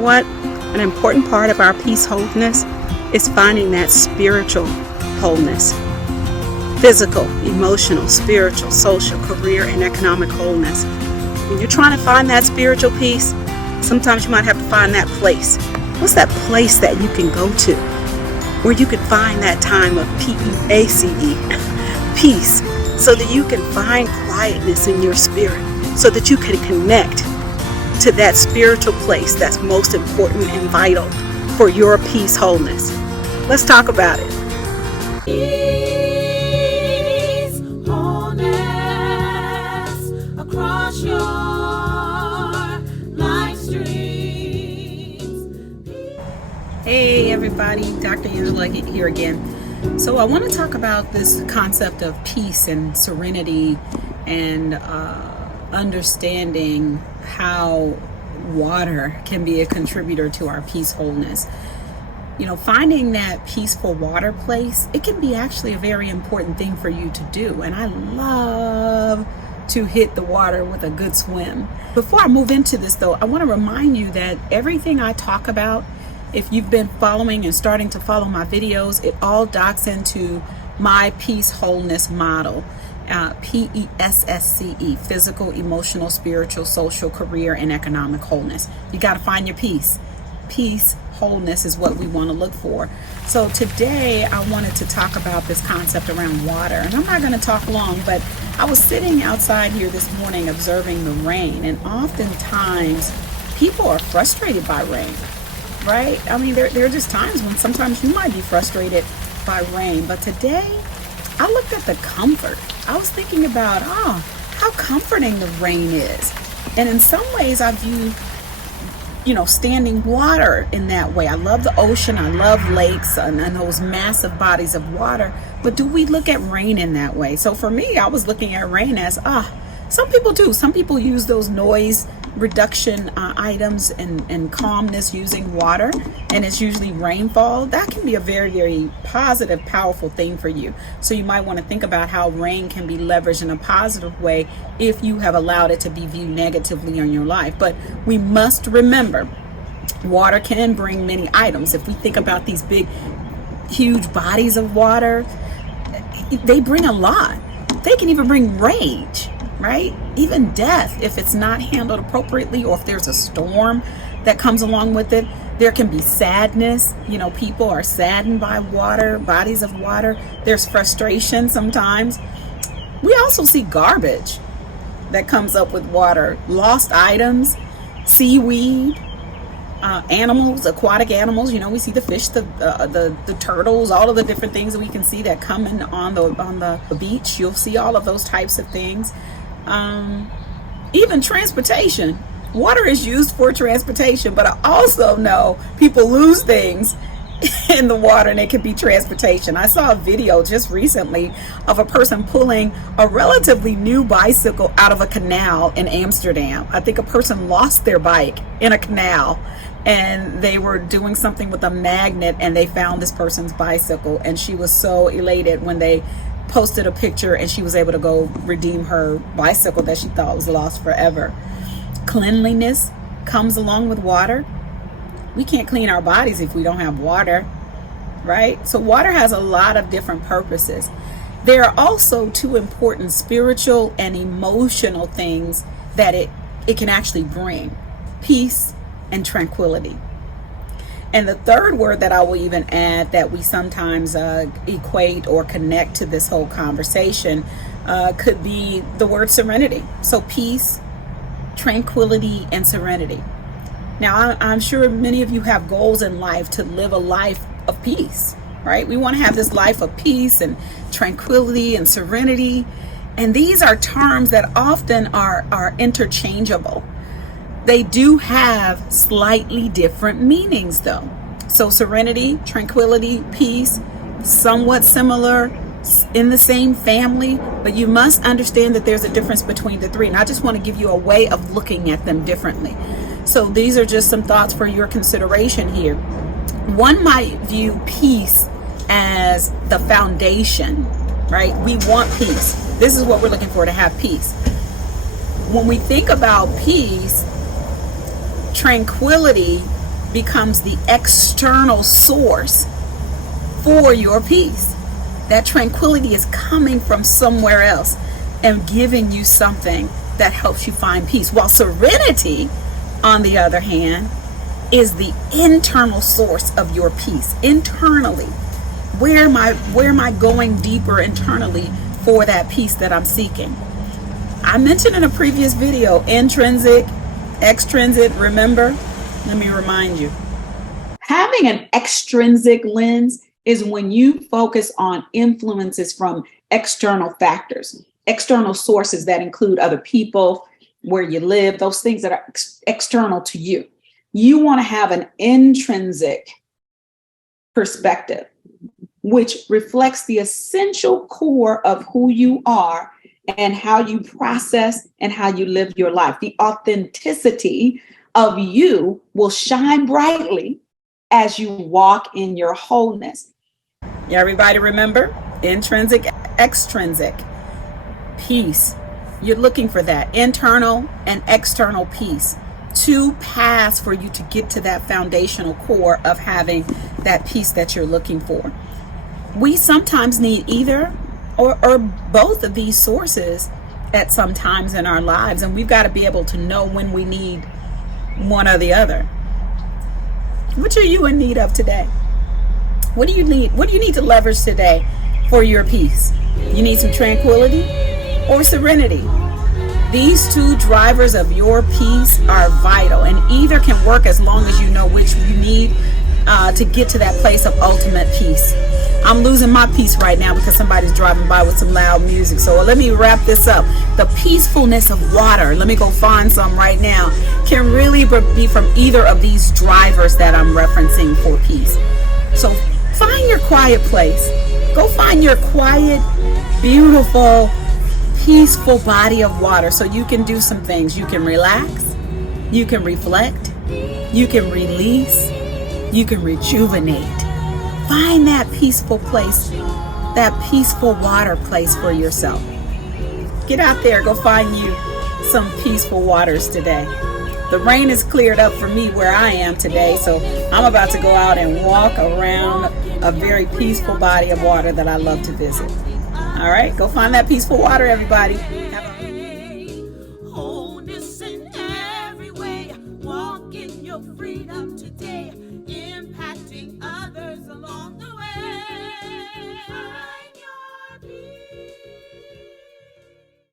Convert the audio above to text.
what? An important part of our peace wholeness is finding that spiritual wholeness. Physical, emotional, spiritual, social, career, and economic wholeness. When you're trying to find that spiritual peace, sometimes you might have to find that place. What's that place that you can go to where you can find that time of P-E-A-C-E, peace, so that you can find quietness in your spirit, so that you can connect to that spiritual place that's most important and vital for your peace wholeness. Let's talk about it. Peace, wholeness across your life streams. Hey everybody, Dr. Angela here again. So I want to talk about this concept of peace and serenity and understanding how water can be a contributor to our peace wholeness. You know, finding that peaceful water place, it can be actually a very important thing for you to do. And I love to hit the water with a good swim. Before I move into this though, I want to remind you that everything I talk about, if you've been following and starting to follow my videos, it all docks into my peace wholeness model. P-E-S-S-C-E, physical, emotional, spiritual, social, career, and economic wholeness. You got to find your peace. Peace, wholeness is what we want to look for. So today I wanted to talk about this concept around water. And I'm not going to talk long, but I was sitting outside here this morning observing the rain. And oftentimes people are frustrated by rain, right? I mean, there are just times when sometimes you might be frustrated by rain. But today I looked at the comfort. I was thinking about, how comforting the rain is. And in some ways I view, standing water in that way. I love the ocean. I love lakes and those massive bodies of water. But do we look at rain in that way? So for me, I was looking at rain as, some people do. Some people use those noise reduction items and calmness using water, and it's usually rainfall. That can be a very, very positive, powerful thing for you. So you might want to think about how rain can be leveraged in a positive way if you have allowed it to be viewed negatively in your life. But we must remember, water can bring many items. If we think about these big, huge bodies of water, they bring a lot. They can even bring rage, right? Even death, if it's not handled appropriately, or if there's a storm that comes along with it. There can be sadness. People are saddened by water, bodies of water. There's frustration sometimes. We also see garbage that comes up with water, lost items, seaweed, animals, aquatic animals. We see the fish, the turtles, all of the different things that we can see that come in on the beach. You'll see all of those types of things. Even transportation. Water is used for transportation, but I also know people lose things in the water, and it could be transportation. I saw a video just recently of a person pulling a relatively new bicycle out of a canal in Amsterdam. I think a person lost their bike in a canal, and they were doing something with a magnet, and they found this person's bicycle, and she was so elated when they posted a picture and she was able to go redeem her bicycle that she thought was lost forever. Cleanliness comes along with water. We can't clean our bodies if we don't have water, right? So water has a lot of different purposes. There are also two important spiritual and emotional things that it can actually bring: peace and tranquility. And the third word that I will even add that we sometimes equate or connect to this whole conversation could be the word serenity. So peace, tranquility, and serenity. Now, I'm sure many of you have goals in life to live a life of peace, right? We want to have this life of peace and tranquility and serenity. And these are terms that often are interchangeable. They do have slightly different meanings though. So serenity, tranquility, peace, somewhat similar, in the same family, but you must understand that there's a difference between the three. And I just want to give you a way of looking at them differently. So these are just some thoughts for your consideration here. One might view peace as the foundation, right? We want peace. This is what we're looking for, to have peace. When we think about peace, tranquility becomes the external source for your peace. That tranquility is coming from somewhere else and giving you something that helps you find peace. While serenity, on the other hand, is the internal source of your peace. Internally, where am I going deeper internally for that peace that I'm seeking? I mentioned in a previous video, intrinsic, extrinsic, remember? Let me remind you. Having an extrinsic lens is when you focus on influences from external factors, external sources that include other people, where you live, those things that are external to you. You want to have an intrinsic perspective, which reflects the essential core of who you are and how you process and how you live your life. The authenticity of you will shine brightly as you walk in your wholeness. Everybody remember? Intrinsic, extrinsic. Peace. You're looking for that internal and external peace. Two paths for you to get to that foundational core of having that peace that you're looking for. We sometimes need either or both of these sources at some times in our lives, and we've got to be able to know when we need one or the other. Which are you in need of today? What do you need? What do you need to leverage today for your peace? You need some tranquility or serenity. These two drivers of your peace are vital, and either can work as long as you know which you need to get to that place of ultimate peace. I'm losing my peace right now because somebody's driving by with some loud music. So let me wrap this up. The peacefulness of water, let me go find some right now, can really be from either of these drivers that I'm referencing for peace. So find your quiet place. Go find your quiet, beautiful, peaceful body of water so you can do some things. You can relax, you can reflect, you can release, you can rejuvenate. Find that peaceful place, that peaceful water place for yourself. Get out there, go find you some peaceful waters today. The rain has cleared up for me where I am today, so I'm about to go out and walk around a very peaceful body of water that I love to visit. All right, go find that peaceful water, everybody.